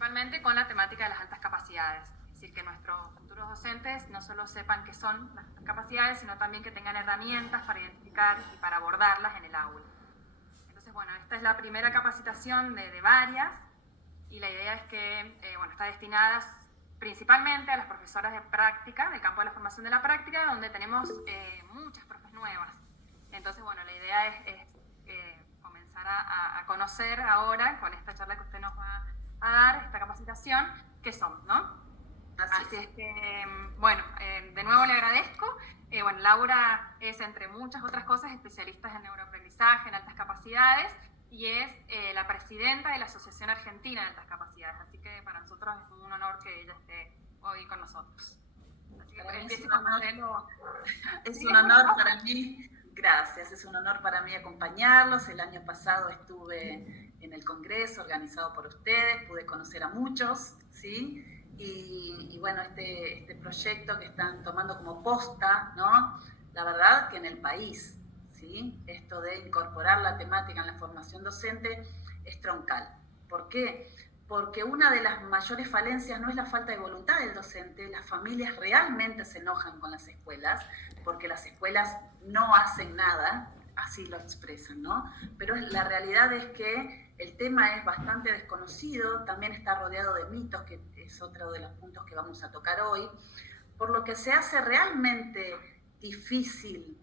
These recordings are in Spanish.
principalmente con la temática de las altas capacidades. Es decir, que nuestros futuros docentes no solo sepan qué son las altas capacidades, sino también que tengan herramientas para identificar y para abordarlas en el aula. Entonces, bueno, esta es la primera capacitación de varias, y la idea es que, bueno, está destinada principalmente a las profesoras de práctica, del campo de la formación de la práctica, donde tenemos muchas profes nuevas. Entonces, bueno, la idea es comenzar a conocer ahora, con esta charla que usted nos va a dar, esta capacitación, qué son, ¿no? Así es que, bueno, de nuevo le agradezco. Bueno, Laura es, entre muchas otras cosas, especialista en neuroaprendizaje, en altas capacidades, y es la presidenta de la Asociación Argentina de Altas Capacidades. Así que para nosotros es un honor que ella esté hoy con nosotros. Así que empiece con usted. Es un honor para mí, gracias, es un honor para mí acompañarlos. El año pasado estuve en el congreso organizado por ustedes, pude conocer a muchos, ¿sí? Y bueno, este proyecto que están tomando como posta, ¿no? La verdad que en el país, ¿sí? Esto de incorporar la temática en la formación docente es troncal. ¿Por qué? Porque una de las mayores falencias no es la falta de voluntad del docente, las familias realmente se enojan con las escuelas, porque las escuelas no hacen nada, así lo expresan, ¿no? Pero la realidad es que el tema es bastante desconocido, también está rodeado de mitos, que es otro de los puntos que vamos a tocar hoy, por lo que se hace realmente difícil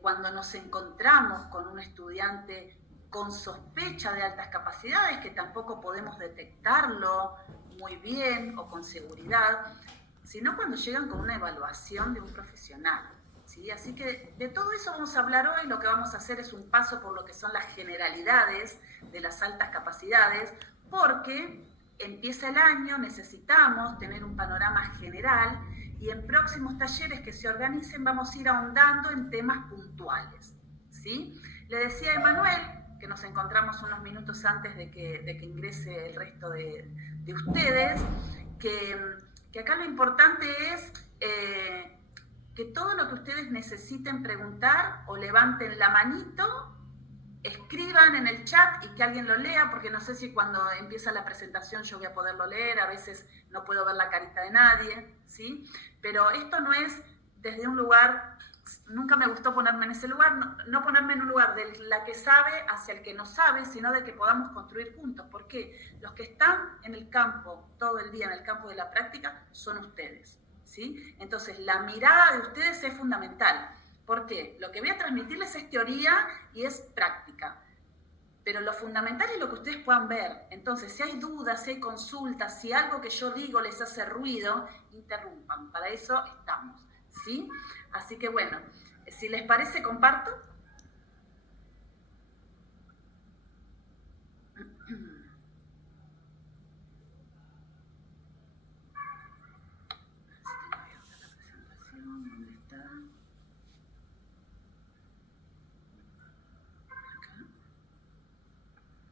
cuando nos encontramos con un estudiante con sospecha de altas capacidades, que tampoco podemos detectarlo muy bien o con seguridad, sino cuando llegan con una evaluación de un profesional, ¿sí? Así que de todo eso vamos a hablar hoy. Lo que vamos a hacer es un paso por lo que son las generalidades de las altas capacidades, porque empieza el año, necesitamos tener un panorama general, y en próximos talleres que se organicen vamos a ir ahondando en temas puntuales, ¿sí? Le decía a Emanuel, que nos encontramos unos minutos antes de que ingrese el resto de ustedes, que acá lo importante es que todo lo que ustedes necesiten preguntar o levanten la manito, escriban en el chat y que alguien lo lea, porque no sé si cuando empieza la presentación yo voy a poderlo leer, a veces no puedo ver la carita de nadie, ¿sí? Pero esto no es desde un lugar, nunca me gustó ponerme en ese lugar, no ponerme en un lugar de la que sabe hacia el que no sabe, sino de que podamos construir juntos, porque los que están en el campo, todo el día en el campo de la práctica, son ustedes, ¿sí? Entonces la mirada de ustedes es fundamental. ¿Por qué? Lo que voy a transmitirles es teoría y es práctica, pero lo fundamental es lo que ustedes puedan ver. Entonces, si hay dudas, si hay consultas, si algo que yo digo les hace ruido, interrumpan, para eso estamos, ¿sí? Así que bueno, si les parece, comparto.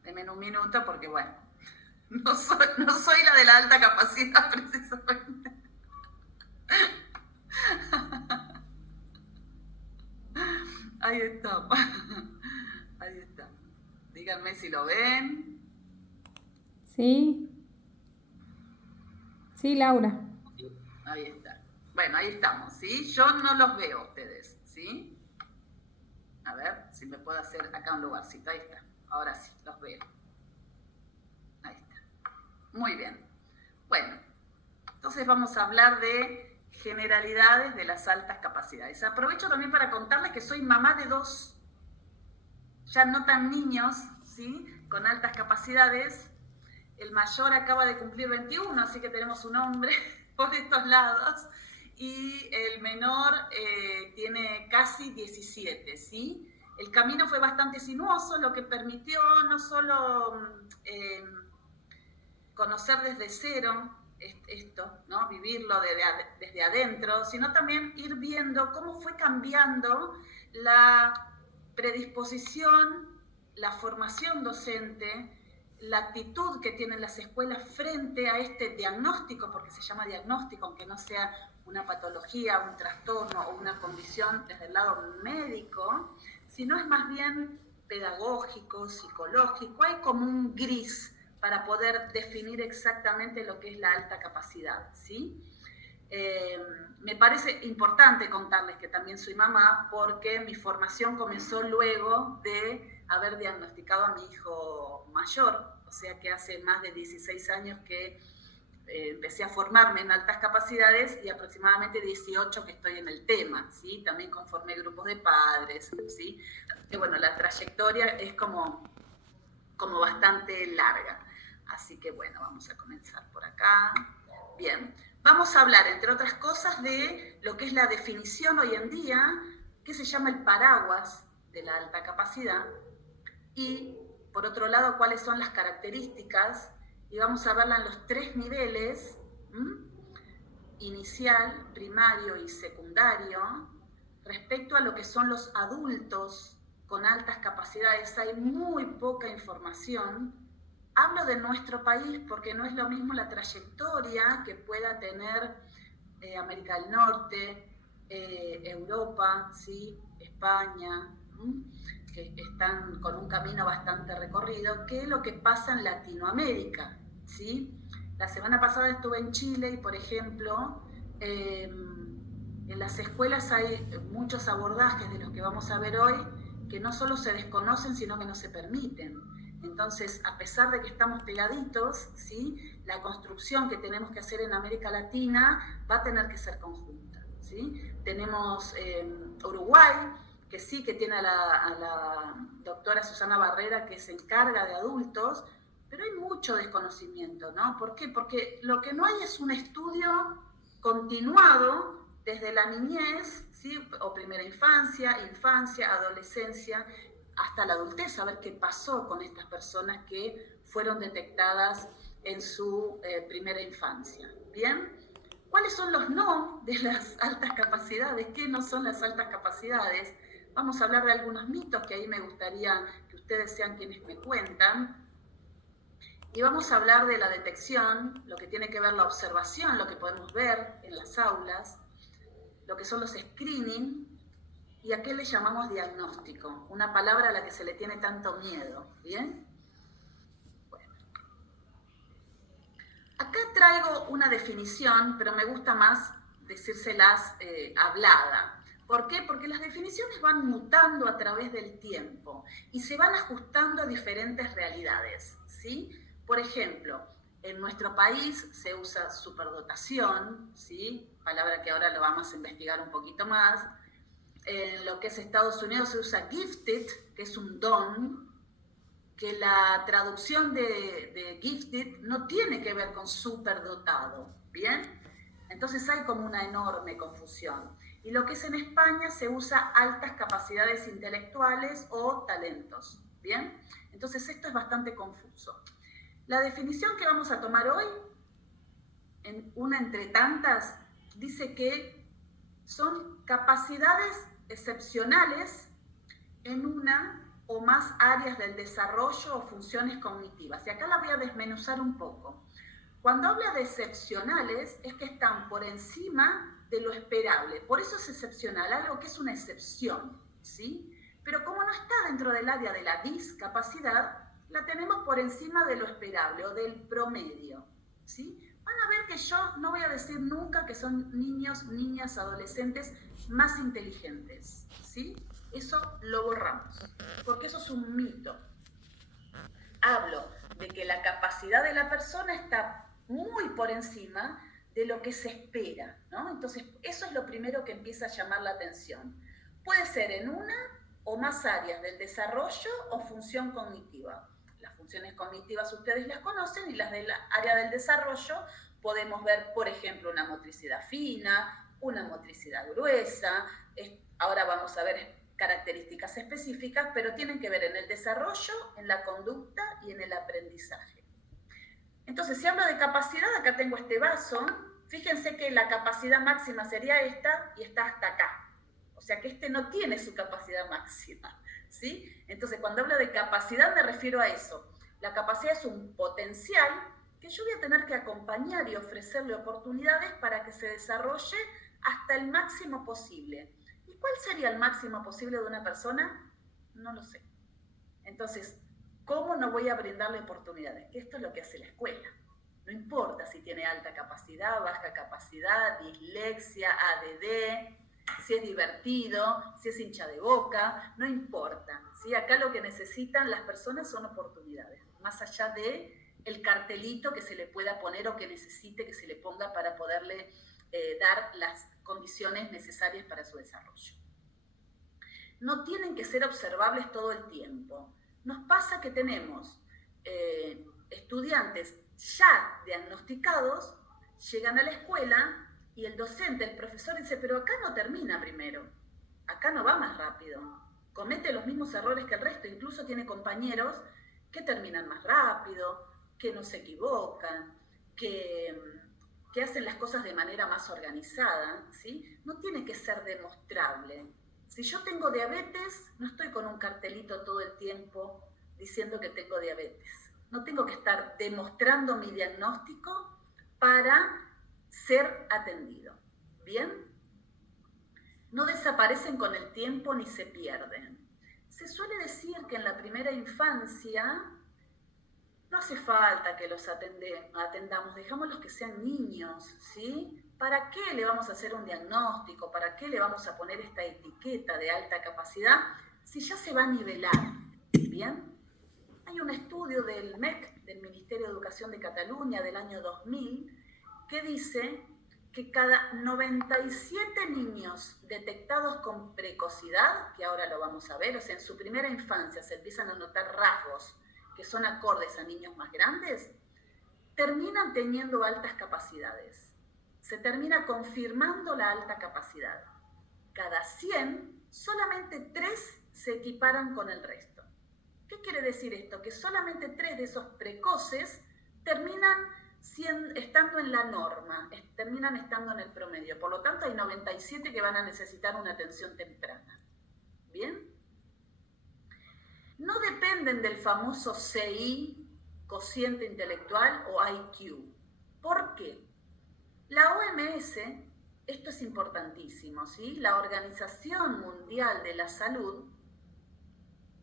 Denme un minuto porque, bueno, no soy la de la alta capacidad precisamente. Ahí está. Ahí está. Díganme si lo ven. Sí. Sí, Laura. Ahí está. Bueno, ahí estamos, ¿sí? Yo no los veo a ustedes, ¿sí? A ver si me puedo hacer acá un lugarcito. Ahí está. Ahora sí, los veo. Ahí está. Muy bien. Bueno, entonces vamos a hablar de generalidades de las altas capacidades. Aprovecho también para contarles que soy mamá de dos, ya no tan niños, ¿sí? Con altas capacidades. El mayor acaba de cumplir 21, así que tenemos un hombre por estos lados. Y el menor tiene casi 17, ¿sí? El camino fue bastante sinuoso, lo que permitió no solo conocer desde cero esto, ¿no? Vivirlo desde adentro, sino también ir viendo cómo fue cambiando la predisposición, la formación docente, la actitud que tienen las escuelas frente a este diagnóstico, porque se llama diagnóstico, aunque no sea una patología, un trastorno o una condición desde el lado médico, sino es más bien pedagógico, psicológico. Hay como un gris para poder definir exactamente lo que es la alta capacidad, ¿sí? Me parece importante contarles que también soy mamá porque mi formación comenzó luego de haber diagnosticado a mi hijo mayor, o sea que hace más de 16 años que empecé a formarme en altas capacidades y aproximadamente 18 que estoy en el tema, ¿sí? También conformé grupos de padres, ¿sí? Que bueno, la trayectoria es como bastante larga. Así que bueno, vamos a comenzar por acá. Bien, vamos a hablar, entre otras cosas, de lo que es la definición hoy en día, que se llama el paraguas de la alta capacidad, y por otro lado, cuáles son las características, y vamos a verla en los 3 niveles, inicial, primario y secundario, respecto a lo que son los adultos con altas capacidades. Hay muy poca información. Hablo de nuestro país porque no es lo mismo la trayectoria que pueda tener América del Norte, Europa, ¿sí? España, que están con un camino bastante recorrido, que lo que pasa en Latinoamérica, ¿sí? La semana pasada estuve en Chile y, por ejemplo, en las escuelas hay muchos abordajes de los que vamos a ver hoy que no solo se desconocen, sino que no se permiten. Entonces, a pesar de que estamos pegaditos, ¿sí? La construcción que tenemos que hacer en América Latina va a tener que ser conjunta, ¿sí? Tenemos Uruguay, que sí, que tiene a la doctora Susana Barrera, que se encarga de adultos, pero hay mucho desconocimiento, ¿no? ¿Por qué? Porque lo que no hay es un estudio continuado desde la niñez, ¿sí? O primera infancia, adolescencia, hasta la adultez, a ver qué pasó con estas personas que fueron detectadas en su primera infancia. ¿Bien? ¿Cuáles son los no de las altas capacidades? ¿Qué no son las altas capacidades? Vamos a hablar de algunos mitos que ahí me gustaría que ustedes sean quienes me cuentan. Y vamos a hablar de la detección, lo que tiene que ver la observación, lo que podemos ver en las aulas, lo que son los screening, y a qué le llamamos diagnóstico, una palabra a la que se le tiene tanto miedo, ¿bien? Bueno. Acá traigo una definición, pero me gusta más decírselas hablada. ¿Por qué? Porque las definiciones van mutando a través del tiempo y se van ajustando a diferentes realidades, ¿sí? Por ejemplo, en nuestro país se usa superdotación, ¿sí? Palabra que ahora lo vamos a investigar un poquito más. En lo que es Estados Unidos se usa gifted, que es un don, que la traducción de gifted no tiene que ver con superdotado, ¿bien? Entonces hay como una enorme confusión. Y lo que es en España se usa altas capacidades intelectuales o talentos, ¿bien? Entonces esto es bastante confuso. La definición que vamos a tomar hoy, en una entre tantas, dice que son capacidades excepcionales en una o más áreas del desarrollo o funciones cognitivas. Y acá la voy a desmenuzar un poco. Cuando habla de excepcionales, es que están por encima de lo esperable. Por eso es excepcional, algo que es una excepción, ¿sí? Pero como no está dentro del área de la discapacidad, la tenemos por encima de lo esperable o del promedio, ¿sí? Van a ver que yo no voy a decir nunca que son niños, niñas, adolescentes más inteligentes, ¿sí? Eso lo borramos, porque eso es un mito. Hablo de que la capacidad de la persona está muy por encima de lo que se espera, ¿no? Entonces, eso es lo primero que empieza a llamar la atención. Puede ser en una o más áreas del desarrollo o función cognitiva. Las funciones cognitivas ustedes las conocen y las del área del desarrollo podemos ver, por ejemplo, una motricidad fina, una motricidad gruesa. Ahora vamos a ver características específicas, pero tienen que ver en el desarrollo, en la conducta y en el aprendizaje. Entonces, si hablo de capacidad, acá tengo este vaso. Fíjense que la capacidad máxima sería esta y está hasta acá. O sea que este no tiene su capacidad máxima, ¿sí? Entonces, cuando hablo de capacidad me refiero a eso. La capacidad es un potencial que yo voy a tener que acompañar y ofrecerle oportunidades para que se desarrolle hasta el máximo posible. ¿Y cuál sería el máximo posible de una persona? No lo sé. Entonces, ¿Cómo no voy a brindarle oportunidades? Que esto es lo que hace la escuela. No importa si tiene alta capacidad, baja capacidad, dislexia, ADD, si es divertido, si es hincha de boca, no importa. ¿Sí? Acá lo que necesitan las personas son oportunidades, más allá de el cartelito que se le pueda poner o que necesite que se le ponga para poderle dar las condiciones necesarias para su desarrollo. No tienen que ser observables todo el tiempo. Nos pasa que tenemos estudiantes ya diagnosticados, llegan a la escuela y el docente, el profesor dice, pero acá no termina primero, acá no va más rápido, comete los mismos errores que el resto, incluso tiene compañeros que terminan más rápido, que no se equivocan, que hacen las cosas de manera más organizada, ¿sí? No tiene que ser demostrable. Si yo tengo diabetes, no estoy con un cartelito todo el tiempo diciendo que tengo diabetes. No tengo que estar demostrando mi diagnóstico para ser atendido. ¿Bien? No desaparecen con el tiempo ni se pierden. Se suele decir que en la primera infancia no hace falta que los atendamos, dejémoslos que sean niños, ¿sí? ¿Para qué le vamos a hacer un diagnóstico? ¿Para qué le vamos a poner esta etiqueta de alta capacidad si ya se va a nivelar? ¿Bien? Hay un estudio del MEC, del Ministerio de Educación de Cataluña, del año 2000, que dice que cada 97 niños detectados con precocidad, que ahora lo vamos a ver, o sea, en su primera infancia se empiezan a notar rasgos que son acordes a niños más grandes, terminan teniendo altas capacidades. Se termina confirmando la alta capacidad. Cada 100, solamente 3 se equiparan con el resto. ¿Qué quiere decir esto? Que solamente 3 de esos precoces terminan estando en la norma, terminan estando en el promedio. Por lo tanto, hay 97 que van a necesitar una atención temprana. ¿Bien? No dependen del famoso CI, cociente intelectual o IQ. ¿Por qué? La OMS, esto es importantísimo, ¿sí? La Organización Mundial de la Salud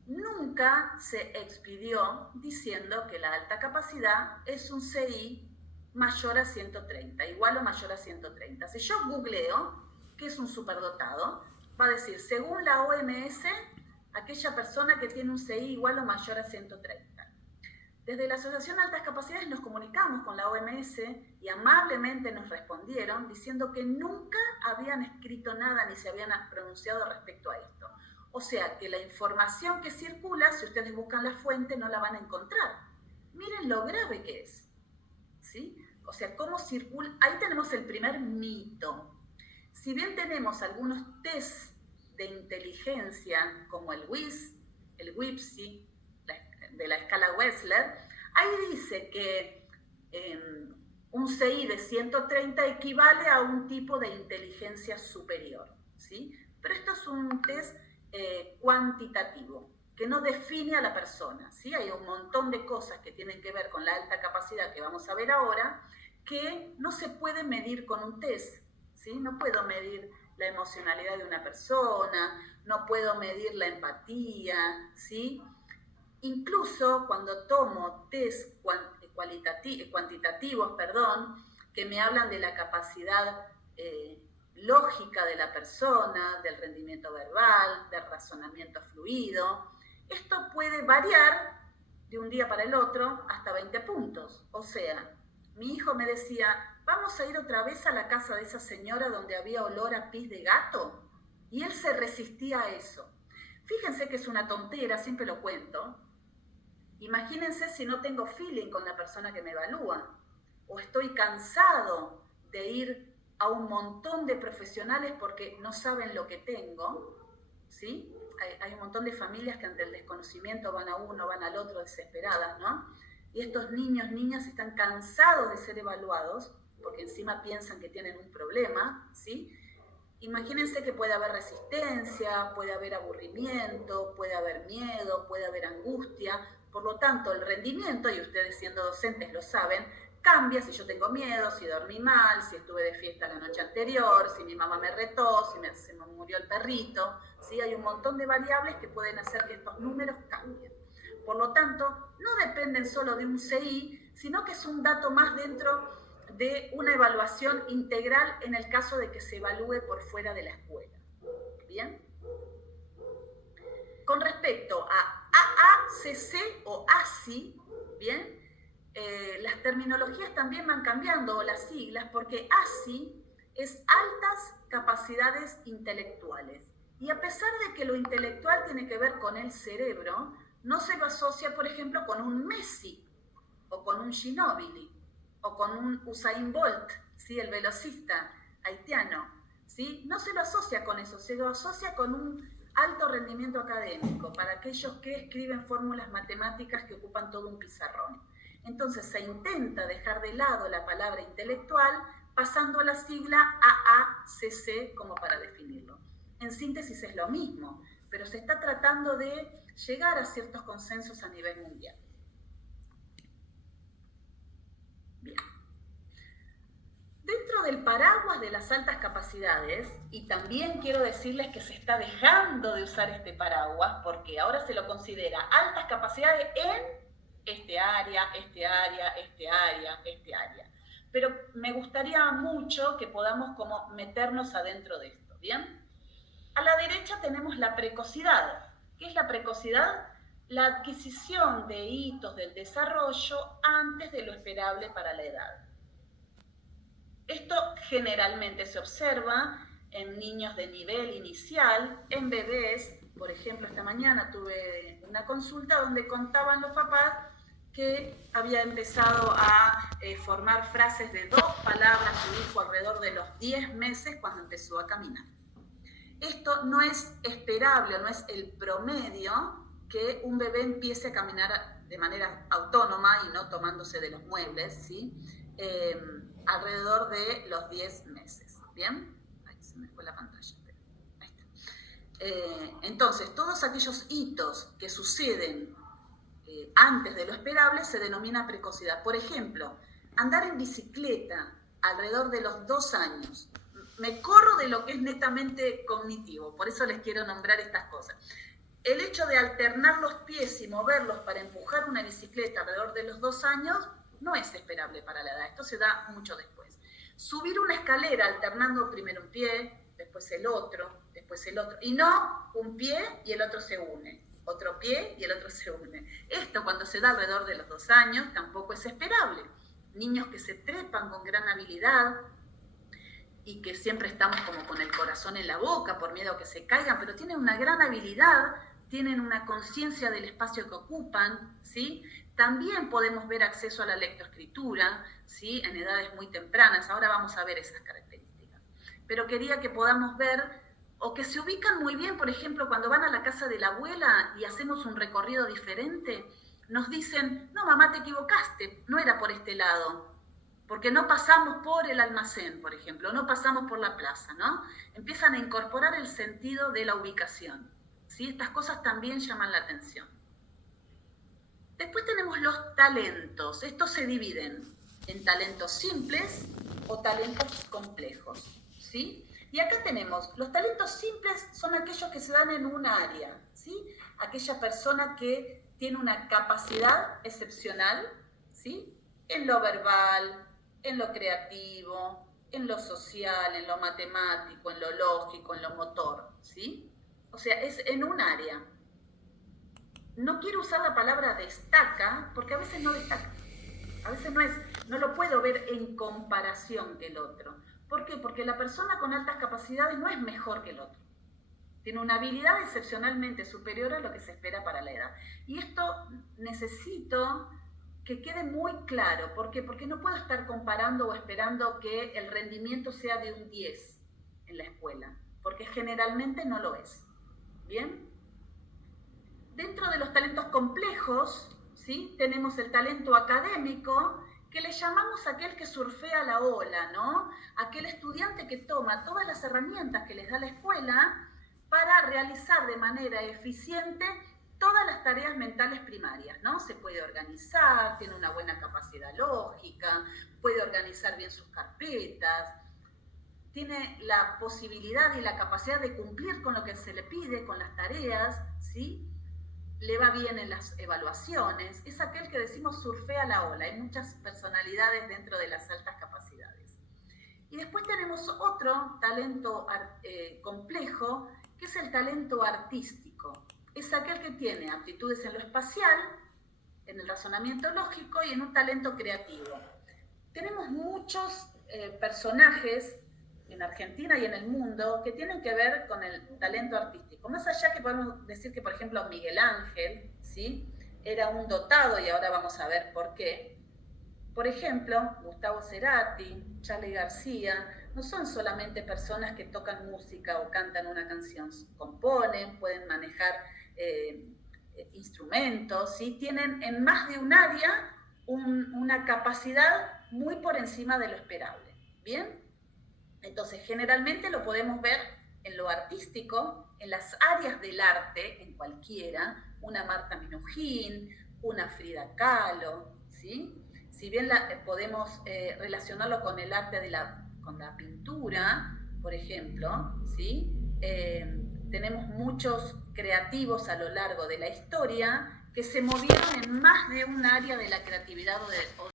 nunca se expidió diciendo que la alta capacidad es un CI mayor a 130, igual o mayor a 130. Si yo googleo qué es un superdotado, va a decir, según la OMS, aquella persona que tiene un CI igual o mayor a 130. Desde la Asociación de Altas Capacidades nos comunicamos con la OMS y amablemente nos respondieron diciendo que nunca habían escrito nada ni se habían pronunciado respecto a esto. O sea que la información que circula, si ustedes buscan la fuente, no la van a encontrar. Miren lo grave que es, ¿sí? O sea, cómo circula. Ahí tenemos el primer mito. Si bien tenemos algunos test de inteligencia como el WIS, el WIPSI, de la escala Wechsler, ahí dice que un CI de 130 equivale a un tipo de inteligencia superior, ¿sí? Pero esto es un test cuantitativo, que no define a la persona, ¿sí? Hay un montón de cosas que tienen que ver con la alta capacidad que vamos a ver ahora, que no se puede medir con un test, ¿sí? No puedo medir la emocionalidad de una persona, no puedo medir la empatía, ¿sí? Incluso cuando tomo test cuantitativos, que me hablan de la capacidad lógica de la persona, del rendimiento verbal, del razonamiento fluido, esto puede variar de un día para el otro hasta 20 puntos. O sea, mi hijo me decía, vamos a ir otra vez a la casa de esa señora donde había olor a pis de gato, y él se resistía a eso. Fíjense que es una tontera, siempre lo cuento. Imagínense si no tengo feeling con la persona que me evalúa, o estoy cansado de ir a un montón de profesionales porque no saben lo que tengo, ¿sí? Hay un montón de familias que ante el desconocimiento van a uno, van al otro desesperadas, ¿no? Y estos niños, niñas están cansados de ser evaluados porque encima piensan que tienen un problema, ¿sí? Imagínense que puede haber resistencia, puede haber aburrimiento, puede haber miedo, puede haber angustia. Por lo tanto, el rendimiento, y ustedes siendo docentes lo saben, cambia si yo tengo miedo, si dormí mal, si estuve de fiesta la noche anterior, si mi mamá me retó, si se me murió el perrito. ¿Sí? Hay un montón de variables que pueden hacer que estos números cambien. Por lo tanto, no dependen solo de un CI, sino que es un dato más dentro de una evaluación integral en el caso de que se evalúe por fuera de la escuela. ¿Bien? Con respecto a AACC o ASI, ¿bien? Las terminologías también van cambiando, o las siglas, porque ASI es altas capacidades intelectuales. Y a pesar de que lo intelectual tiene que ver con el cerebro, no se lo asocia, por ejemplo, con un Messi, o con un Ginóbili, o con un Usain Bolt, ¿sí? El velocista haitiano, ¿sí? No se lo asocia con eso, se lo asocia con un alto rendimiento académico, para aquellos que escriben fórmulas matemáticas que ocupan todo un pizarrón. Entonces se intenta dejar de lado la palabra intelectual, pasando a la sigla AACC como para definirlo. En síntesis es lo mismo, pero se está tratando de llegar a ciertos consensos a nivel mundial. Bien. Dentro del paraguas de las altas capacidades, y también quiero decirles que se está dejando de usar este paraguas, porque ahora se lo considera altas capacidades en este área, este área, este área, este área. Pero me gustaría mucho que podamos como meternos adentro de esto, ¿bien? A la derecha tenemos la precocidad. ¿Qué es la precocidad? La adquisición de hitos del desarrollo antes de lo esperable para la edad. Esto generalmente se observa en niños de nivel inicial, en bebés. Por ejemplo, esta mañana tuve una consulta donde contaban los papás que había empezado a formar frases de 2 palabras su hijo alrededor de los 10 meses cuando empezó a caminar. Esto no es esperable, no es el promedio que un bebé empiece a caminar de manera autónoma y no tomándose de los muebles, ¿sí? Alrededor de los 10 meses, ¿bien? Ahí se me fue la pantalla, pero ahí está. Entonces, todos aquellos hitos que suceden antes de lo esperable se denomina precocidad. Por ejemplo, andar en bicicleta alrededor de los 2 años. Me corro de lo que es netamente cognitivo, por eso les quiero nombrar estas cosas. El hecho de alternar los pies y moverlos para empujar una bicicleta alrededor de los 2 años no es esperable para la edad, esto se da mucho después. Subir una escalera alternando primero un pie, después el otro, y no un pie y el otro se une, otro pie y el otro se une. Esto cuando se da alrededor de los 2 años tampoco es esperable. Niños que se trepan con gran habilidad y que siempre estamos como con el corazón en la boca por miedo a que se caigan, pero tienen una gran habilidad, tienen una conciencia del espacio que ocupan, ¿sí? También podemos ver acceso a la lectoescritura, ¿sí? En edades muy tempranas. Ahora vamos a ver esas características. Pero quería que podamos ver, o que se ubican muy bien, por ejemplo, cuando van a la casa de la abuela y hacemos un recorrido diferente, nos dicen, no, mamá, te equivocaste, no era por este lado, porque no pasamos por el almacén, por ejemplo, no pasamos por la plaza, ¿no? Empiezan a incorporar el sentido de la ubicación, ¿sí? Estas cosas también llaman la atención. Después tenemos los talentos. Estos se dividen en talentos simples o talentos complejos, ¿sí? Y acá tenemos, los talentos simples son aquellos que se dan en un área, ¿sí? Aquella persona que tiene una capacidad excepcional, ¿sí? En lo verbal, en lo creativo, en lo social, en lo matemático, en lo lógico, en lo motor, ¿sí? O sea, es en un área. No quiero usar la palabra destaca, porque a veces no destaca. A veces no lo puedo ver en comparación que el otro. ¿Por qué? Porque la persona con altas capacidades no es mejor que el otro. Tiene una habilidad excepcionalmente superior a lo que se espera para la edad. Y esto necesito que quede muy claro. ¿Por qué? Porque no puedo estar comparando o esperando que el rendimiento sea de un 10 en la escuela, porque generalmente no lo es. ¿Bien? Dentro de los talentos complejos, ¿sí? Tenemos el talento académico, que le llamamos aquel que surfea la ola, ¿no? Aquel estudiante que toma todas las herramientas que les da la escuela para realizar de manera eficiente todas las tareas mentales primarias, ¿no? Se puede organizar, tiene una buena capacidad lógica, puede organizar bien sus carpetas, tiene la posibilidad y la capacidad de cumplir con lo que se le pide, con las tareas, ¿sí? le va bien en las evaluaciones, es aquel que decimos surfea la ola. Hay muchas personalidades dentro de las altas capacidades. Y después tenemos otro talento complejo, que es el talento artístico. Es aquel que tiene aptitudes en lo espacial, en el razonamiento lógico y en un talento creativo. Tenemos muchos personajes en Argentina y en el mundo que tienen que ver con el talento artístico. Más allá que podemos decir que, por ejemplo, Miguel Ángel, ¿sí?, era un dotado, y ahora vamos a ver por qué. Por ejemplo, Gustavo Cerati, Charly García, no son solamente personas que tocan música o cantan una canción, componen, pueden manejar instrumentos, ¿sí? Tienen en más de un área una capacidad muy por encima de lo esperable. ¿Bien? Entonces, generalmente lo podemos ver en lo artístico, en las áreas del arte, en cualquiera, una Marta Minujín, una Frida Kahlo, ¿sí? Si bien podemos relacionarlo con el arte con la pintura, por ejemplo, ¿sí? Tenemos muchos creativos a lo largo de la historia que se movieron en más de un área de la creatividad o